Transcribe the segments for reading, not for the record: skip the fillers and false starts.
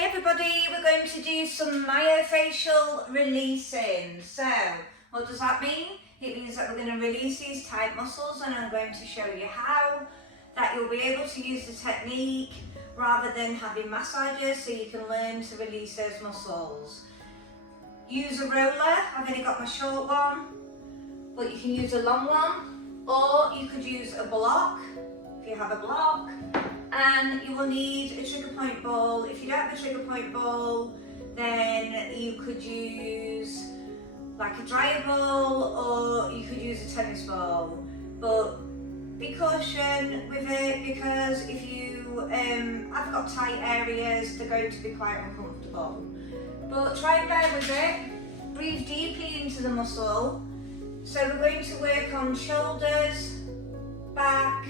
Hi everybody, we're going to do some myofascial releasing. So, what does that mean? It means that we're going to release these tight muscles, and I'm going to show you how that you'll be able to use the technique rather than having massages, so you can learn to release those muscles. Use a roller. I've only got my short one, but you can use a long one, or you could use a block if you have a block. And you will need a trigger point ball. If you don't have a trigger point ball, then you could use like a dryer ball, or you could use a tennis ball. But be cautious with it, because if you have got tight areas, they're going to be quite uncomfortable. But try and bear with it. Breathe deeply into the muscle. So we're going to work on shoulders, back,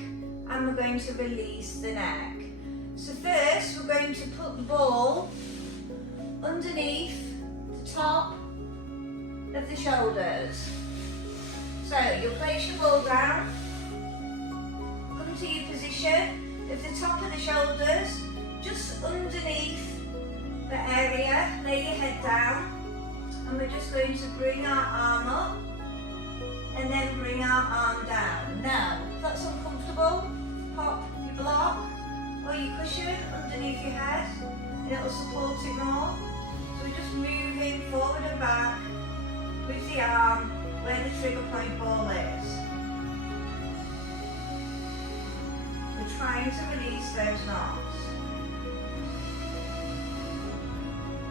and we're going to release the neck. So first we're going to put the ball underneath the top of the shoulders. So you'll place your ball down, come to your position of the top of the shoulders, just underneath the area, lay your head down, and we're just going to bring our arm up and then bring our arm down. Now, if that's uncomfortable, pop your block or your cushion underneath your head and it will support it more. So we're just moving forward and back with the arm where the trigger point ball is. We're trying to release those knots.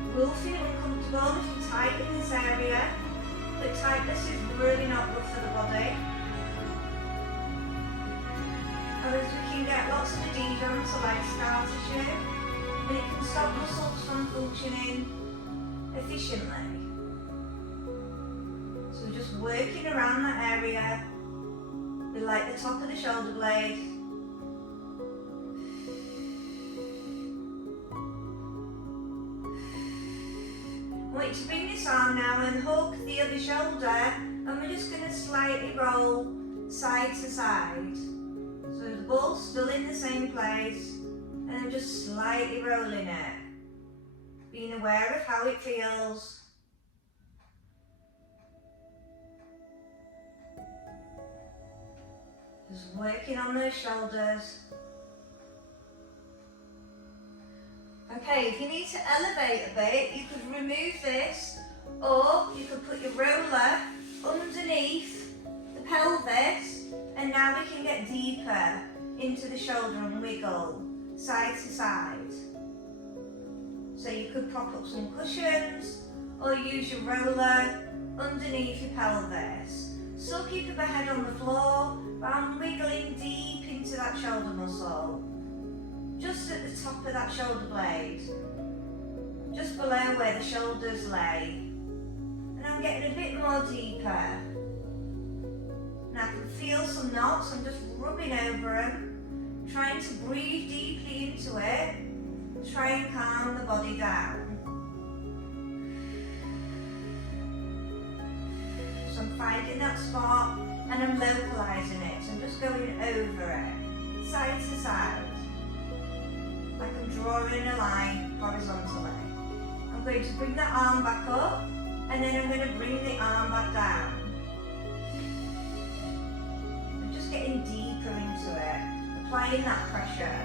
You will feel uncomfortable if you tighten this area, but tightness is really not good for the body. Whereas we can get lots of adhesion to like scar tissue, and it can stop muscles from functioning efficiently. So we're just working around that area with like the top of the shoulder blade. I want you to bring this arm now and hook the other shoulder, and we're just going to slightly roll side to side. So the ball's still in the same place, and I'm just slightly rolling it, being aware of how it feels. Just working on those shoulders. Okay, if you need to elevate a bit, you could remove this, or you could put your roller underneath the pelvis, and now we can get deeper into the shoulder and wiggle side to side. So you could prop up some cushions or use your roller underneath your pelvis. Still keeping my head on the floor, but I'm wiggling deep into that shoulder muscle. Just at the top of that shoulder blade. Just below where the shoulders lay. And I'm getting a bit more deeper. And I can feel some knots, I'm just rubbing over them, trying to breathe deeply into it, try and calm the body down. So I'm finding that spot and I'm localizing it, so I'm just going over it, side to side, like I'm drawing a line horizontally. I'm going to bring that arm back up, and then I'm going to bring the arm back down. Getting deeper into it, applying that pressure.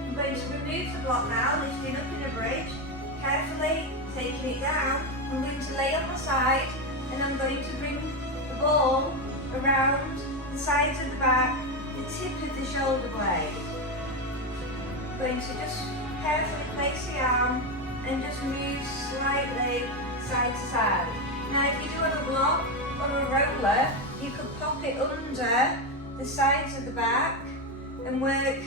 I'm going to remove the block now, lifting up in a bridge, carefully taking it down. I'm going to lay on the side, and I'm going to bring the ball around the sides of the back, the tip of the shoulder blade. I'm going to just carefully place the arm and just move slightly side to side. Now if you do have a block or a roller, you could pop it under the sides of the back and work.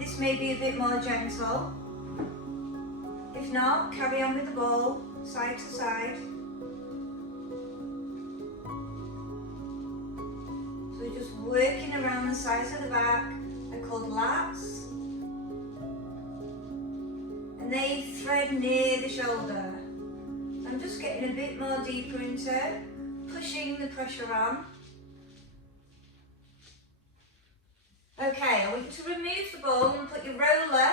This may be a bit more gentle. If not, carry on with the ball, side to side. So we're just working around the sides of the back. They're called lats. And they thread near the shoulder. So I'm just getting a bit more deeper into it, pushing the pressure on. Okay, I want you to remove the ball and put your roller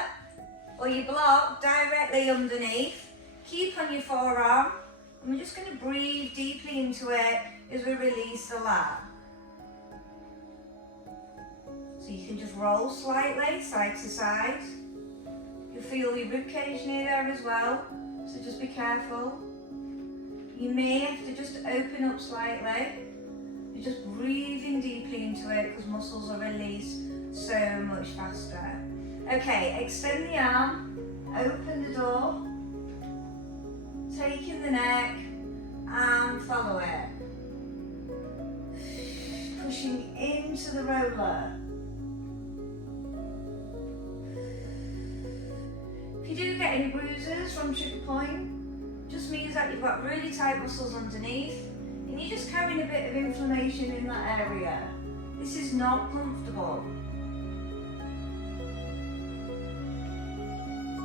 or your block directly underneath. Keep on your forearm, and we're just going to breathe deeply into it as we release the lap. So you can just roll slightly, side to side. You'll feel your ribcage near there as well, so just be careful. You may have to just open up slightly. You're just breathing deeply into it because muscles are released so much faster. Okay, extend the arm, open the door, take in the neck and follow it. Pushing into the roller. If you do get any bruises from trigger point, just means that you've got really tight muscles underneath and you're just carrying a bit of inflammation in that area. This is not comfortable.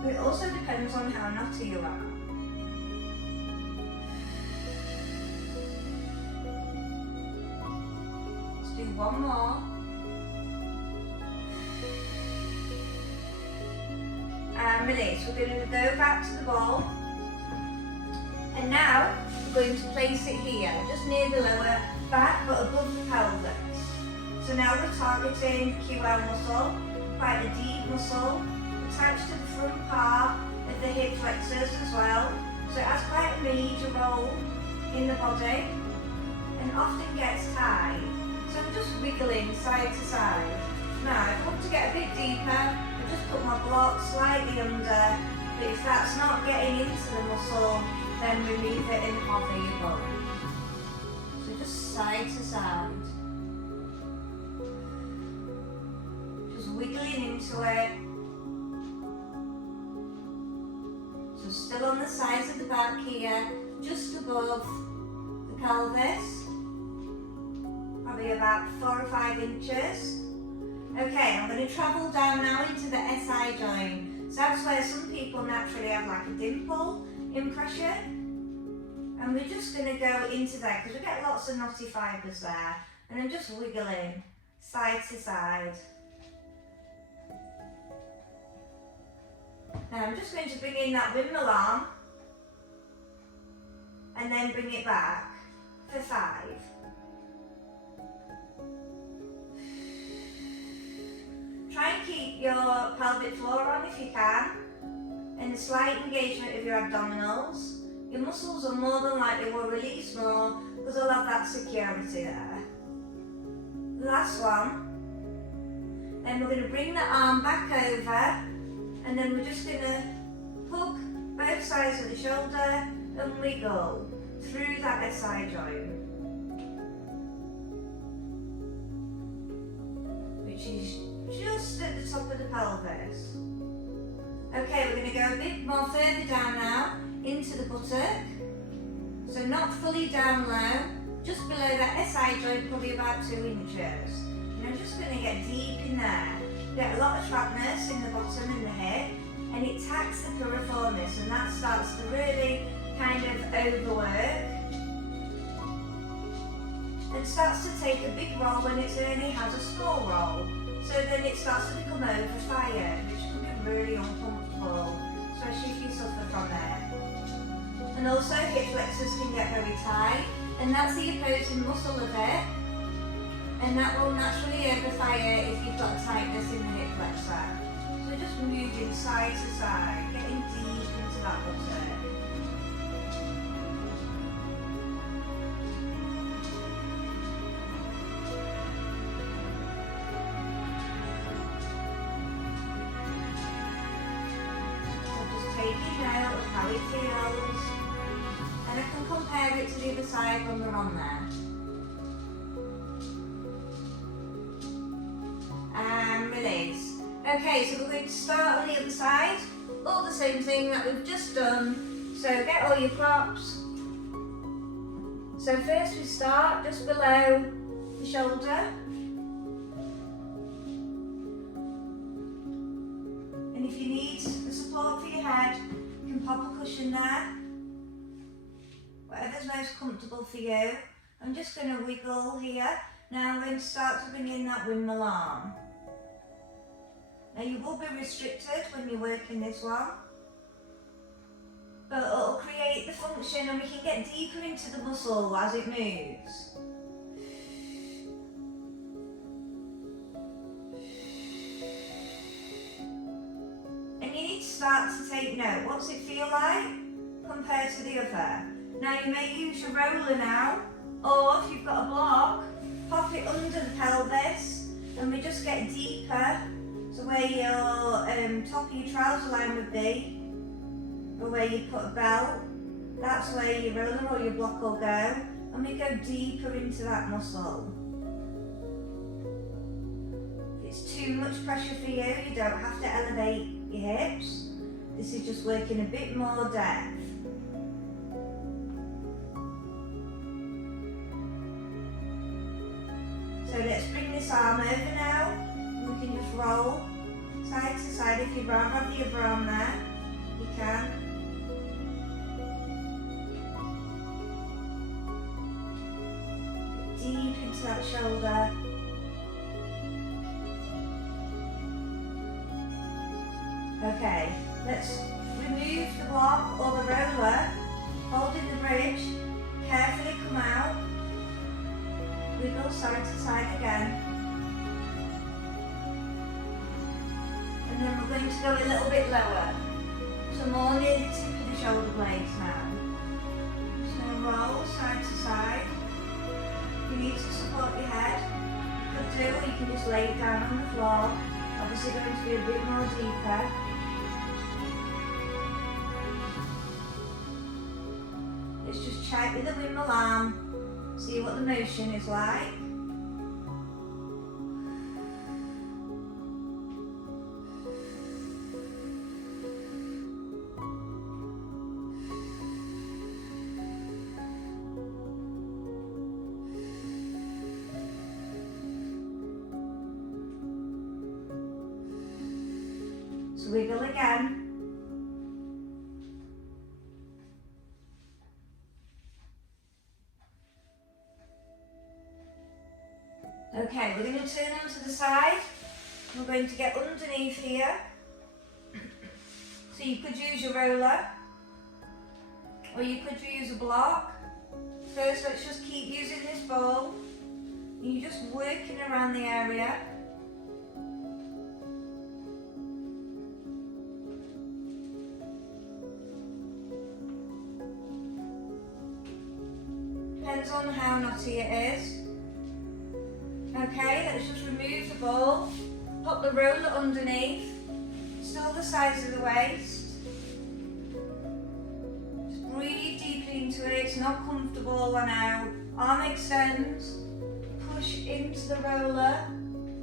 But it also depends on how knotty you are. Let's do one more. And release. We're going to go back to the ball. And now we're going to place it here, just near the lower back but above the pelvis. So now we're targeting the QL muscle, quite a deep muscle, attached to the front part of the hip flexors as well. So it has quite a major role in the body and often gets tight. So I'm just wiggling side to side. Now if I want to get a bit deeper, I just put my block slightly under, but if that's not getting into the muscle, then remove it and hover your bum. So just side to side. Just wiggling into it. So still on the sides of the back here, just above the pelvis. Probably about 4 or 5 inches. Okay, I'm going to travel down now into the SI joint. So that's where some people naturally have like a dimple impression. And we're just going to go into there because we get lots of knotty fibres there. And I'm just wiggling side to side. Now I'm just going to bring in that windmill arm and then bring it back for 5. Try and keep your pelvic floor on if you can, and a slight engagement of your abdominals. Your muscles are more than likely will release more because they'll have that security there. Last one. Then we're going to bring the arm back over, and then we're just going to hook both sides of the shoulder and wiggle through that SI joint, which is just at the top of the pelvis. Okay, we're going to go a bit more further down now into the buttock. So not fully down low, just below that SI joint, probably about 2 inches. And I'm just going to get deep in there. Get a lot of trappedness in the bottom and the hip, and it tacks the piriformis, and that starts to really kind of overwork. And starts to take a big role when it only has a small role. So then it starts to become overfired, which can be really uncomfortable, especially if you suffer from it. And also hip flexors can get very tight, and that's the opposing muscle of it. And that will naturally overfire if you've got tightness in the hip flexor. So just moving side to side, getting deep into that buttock. Taking note of how it feels, and I can compare it to the other side when we're on there. And release. Okay, so we're going to start on the other side, all the same thing that we've just done. So get all your props. So first we start just below the shoulder. And if you need the support for your head, you can pop a cushion there. Whatever's most comfortable for you. I'm just going to wiggle here. Now I'm going to start to bring in that windmill arm. Now you will be restricted when you're working this one, but it'll create the function and we can get deeper into the muscle as it moves. And you need to start to take note. What's it feel like compared to the other? Now you may use your roller now, or if you've got a block, pop it under the pelvis and we just get deeper to where your top of your trouser line would be, or where you put a belt. That's where your roller or your block will go, and we go deeper into that muscle. If it's too much pressure for you, you don't have to elevate your hips. This is just working a bit more depth. So let's bring this arm over now, and we can just roll side to side. If you'd rather have the other arm there, you can. Deep into that shoulder. Okay, let's remove the block or the roller, holding the bridge, carefully come out, wiggle side to side again. And then we're going to go a little bit lower, so more near the tip of the shoulder blades now. So roll side to side. If you need to support your head, you could do, or you can just lay it down on the floor. Obviously going to be a bit more deeper. Let's just check with the windmill arm, see what the motion is like. So wiggle again. Okay, we're going to turn them to the side. We're going to get underneath here. So you could use your roller, or you could use a block. First, let's just keep using this ball. You're just working around the area. Depends on how knotty it is. Okay, let's just remove the ball, pop the roller underneath, still the size of the waist. Just breathe deeply into it, it's not comfortable, I know. Arm extends, push into the roller.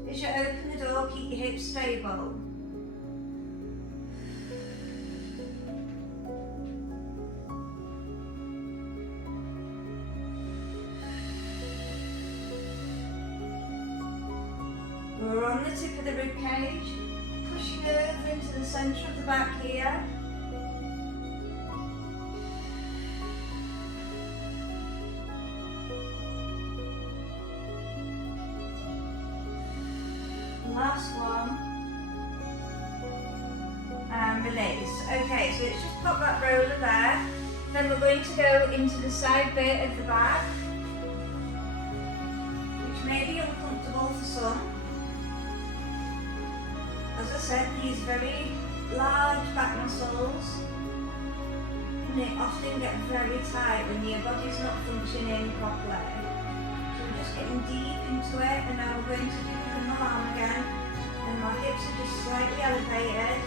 As you open the door, keep your hips stable. We're on the tip of the rib cage, pushing over into the centre of the back here. Last one. And release. Okay, so let's just pop that roller there. Then we're going to go into the side bit of the back, which may be uncomfortable for some. As I said, these very large back muscles, and they often get very tight when your body's not functioning properly. So we're just getting deep into it, and now we're going to do the windmill arm again, and my hips are just slightly elevated.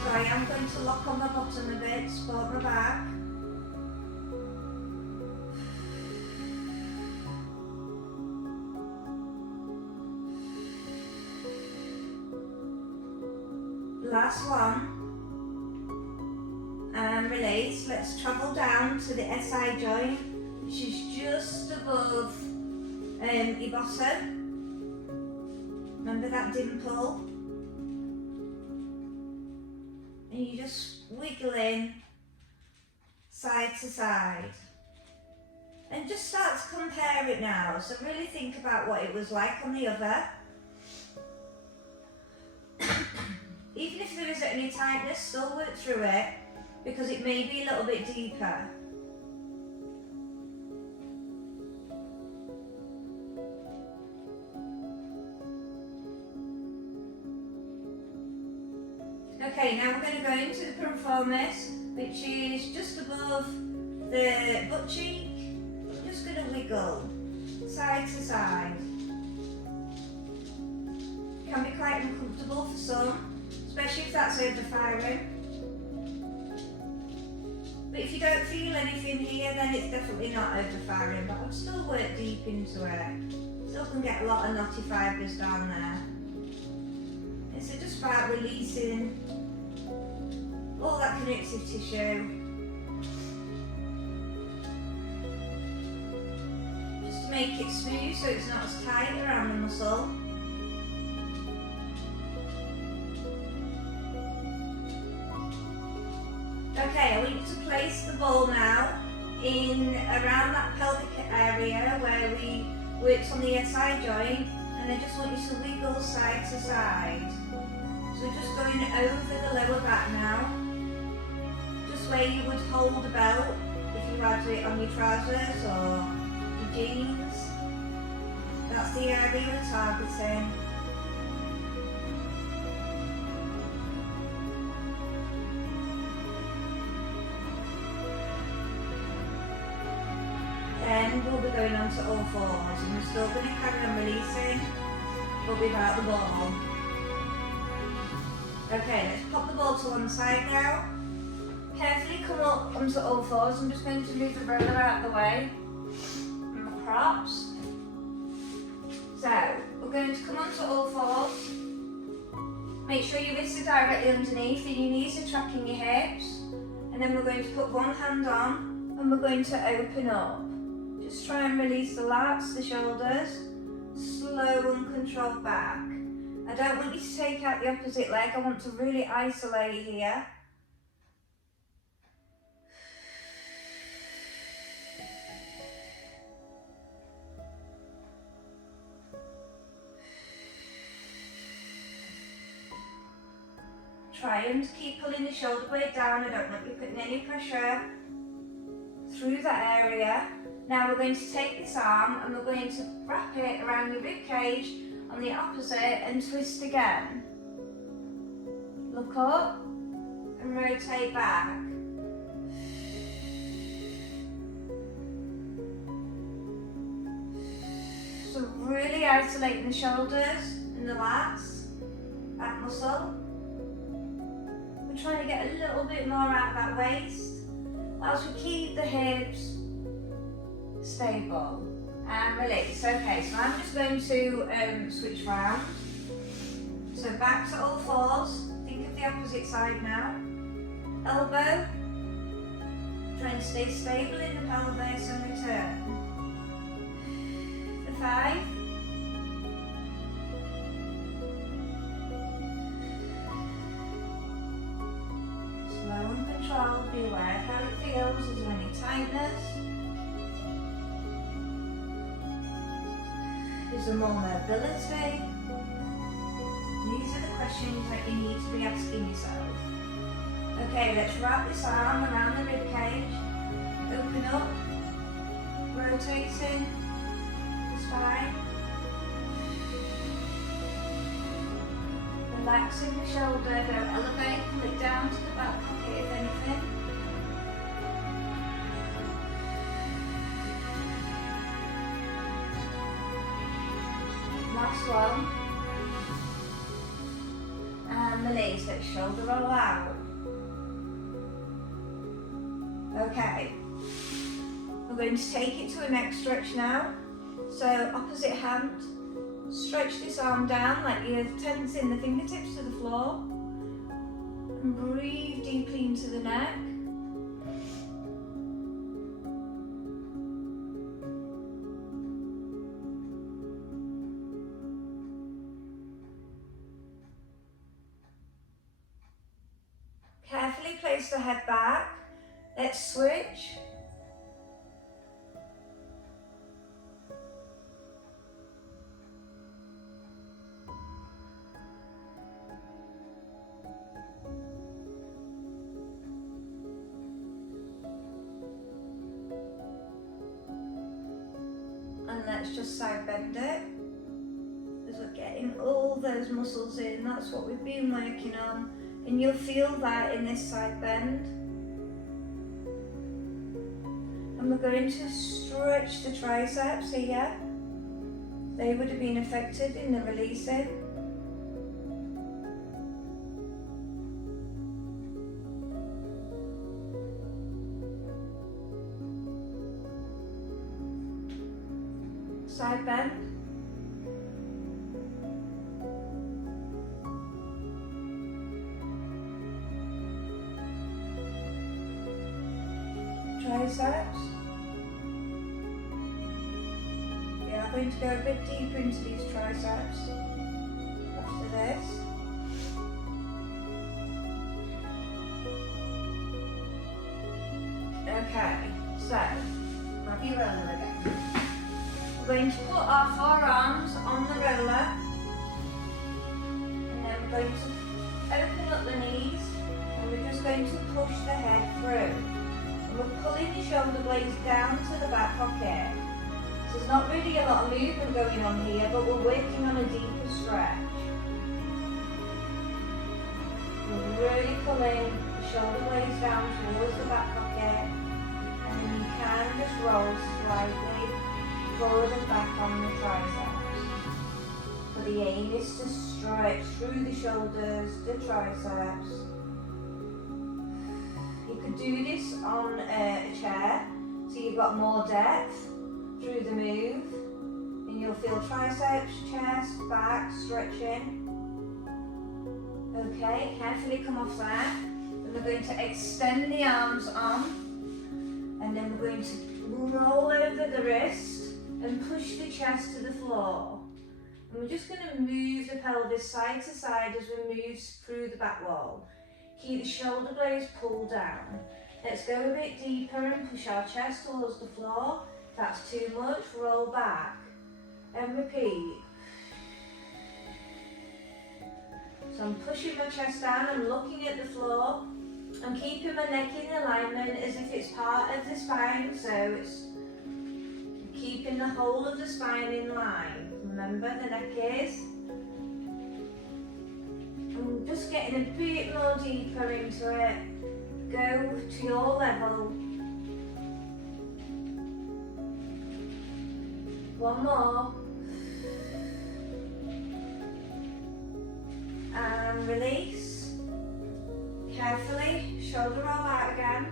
So I am going to lock on the bottom a bit, support my back. Last one, and release. Let's travel down to the SI joint, which is just above your bottom. Remember that dimple? And you just wiggle in side to side. And just start to compare it now. So really think about what it was like on the other. Even if there isn't any tightness, still work through it because it may be a little bit deeper. Okay, now we're going to go into the piriformis, which is just above the butt cheek. I'm just going to wiggle side to side. It can be quite uncomfortable for some, especially if that's overfiring. But if you don't feel anything here, then it's definitely not overfiring, but I'll still work deep into it. Still can get a lot of knotty fibres down there. It's just about releasing all that connective tissue. Just to make it smooth so it's not as tight around the muscle. Okay, I want you to place the ball now in around that pelvic area where we worked on the SI joint, and I just want you to wiggle side to side. So we're just going over the lower back now, just where you would hold a belt if you had it on your trousers or your jeans. That's the area we're targeting. Then we'll be going on to all fours, and we're still going to carry on releasing, but without the ball. Okay, let's pop the ball to one side now. Carefully come up onto all fours. I'm just going to move the roller out of the way and the props. So, we're going to come onto all fours. Make sure your wrists are directly underneath and your knees are tracking your hips. And then we're going to put one hand on and we're going to open up. Just try and release the lats, the shoulders. Slow and controlled back. I don't want you to take out the opposite leg. I want to really isolate here. Try and keep pulling the shoulder blade down. I don't want you putting any pressure through that area. Now we're going to take this arm and we're going to wrap it around your rib cage on the opposite and twist again. Look up and rotate back. So really isolating the shoulders and the lats, that muscle. We're trying to get a little bit more out of that waist, whilst we keep the hips stable and release. Okay, so I'm just going to switch round. So back to all fours. Think of the opposite side now. Elbow. Try and stay stable in the pelvis and return. For 5. Slow and controlled. Be aware of how it feels. Is there any tightness? Is there more mobility? These are the questions that you need to be asking yourself. Okay, let's wrap this arm around the rib cage. Open up, rotating the spine. Relaxing the shoulder, don't elevate, pull it down to the back pocket if anything. Last one. And release, let shoulder roll out. Okay. We're going to take it to a neck stretch now. So opposite hand. Stretch this arm down like you're tensing the fingertips to the floor. And breathe deeply into the neck. Carefully place the head back. Let's switch. let's just side bend it. Because we're getting all those muscles in, that's what we've been working on. And you'll feel that in this side bend. And we're going to stretch the triceps here. They would have been affected in the releasing. Side bend. Triceps. We are going to go a bit deeper into these triceps after this. Okay, so grab your roller again. We're going to put our forearms on the roller, and then we're going to open up the knees, and we're just going to push the head through. And we're pulling the shoulder blades down to the back pocket. So there's not really a lot of movement going on here, but we're working on a deeper stretch. We're really pulling the shoulder blades down towards the back pocket, and then you can just roll slightly forward and back on the triceps. But the aim is to stretch through the shoulders, the triceps. You could do this on a chair, so you've got more depth through the move, and you'll feel triceps, chest, back stretching. Okay, carefully come off there. Then we're going to extend the arms on, and then we're going to roll over the wrist and push the chest to the floor. And we're just going to move the pelvis side to side as we move through the back wall. Keep the shoulder blades pulled down. Let's go a bit deeper and push our chest towards the floor. If that's too much, roll back and repeat. So I'm pushing my chest down, I'm looking at the floor. I'm keeping my neck in alignment as if it's part of the spine, so it's keeping the whole of the spine in line. Remember, the neck is. I'm just getting a bit more deeper into it. Go to your level. One more. And release. Carefully, shoulder roll out again.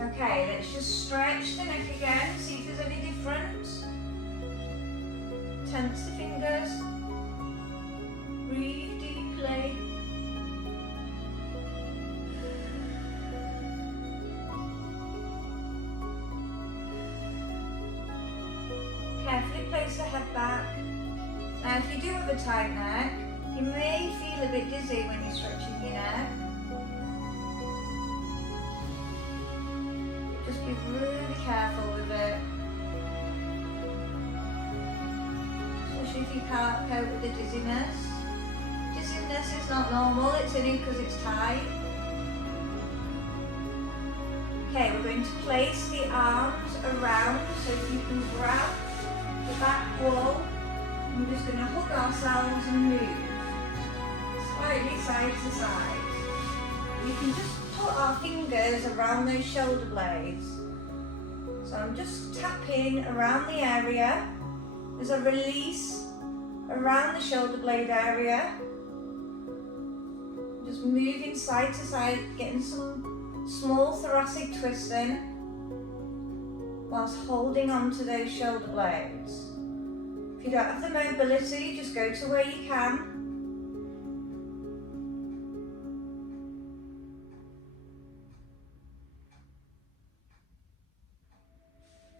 Okay, let's just stretch the neck again, see if there's any difference. Tense the fingers. Breathe deeply. Carefully place the head back. Now if you do have a tight neck, you may feel a bit dizzy when you're stretching your neck. Just be really careful with it. Especially if you can't cope with the dizziness. Dizziness is not normal, it's only because it's tight. Okay, we're going to place the arms around, so if you can grab the back wall, we're just going to hook ourselves and move slightly side to side. We can just put our fingers around those shoulder blades. So I'm just tapping around the area. There's a release around the shoulder blade area. Just moving side to side, getting some small thoracic twisting whilst holding on to those shoulder blades. If you don't have the mobility, just go to where you can.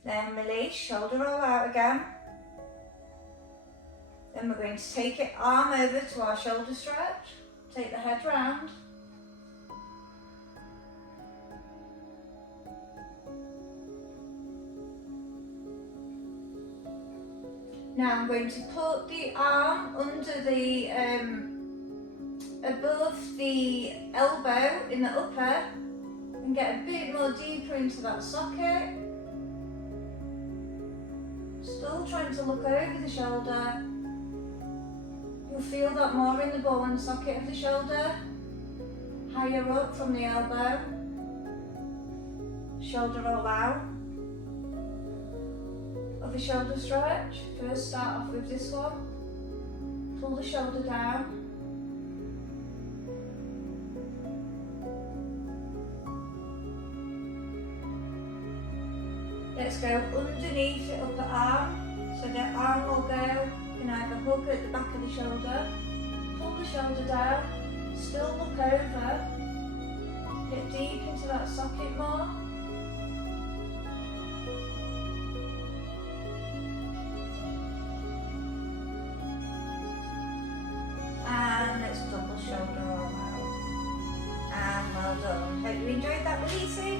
Then release, shoulder roll out again. Then we're going to take it arm over to our shoulder stretch. Take the head round. Now I'm going to put the arm under the above the elbow in the upper and get a bit more deeper into that socket. Still trying to look over the shoulder. You'll feel that more in the bone socket of the shoulder. Higher up from the elbow. Shoulder roll out. Other shoulder stretch. First start off with this one. Pull the shoulder down. Let's go underneath the upper arm. So the arm will go, you can either hug at the back of the shoulder, pull the shoulder down, still look over, get deep into that socket more. And let's double shoulder roll out. And well done. Hope you enjoyed that releasing.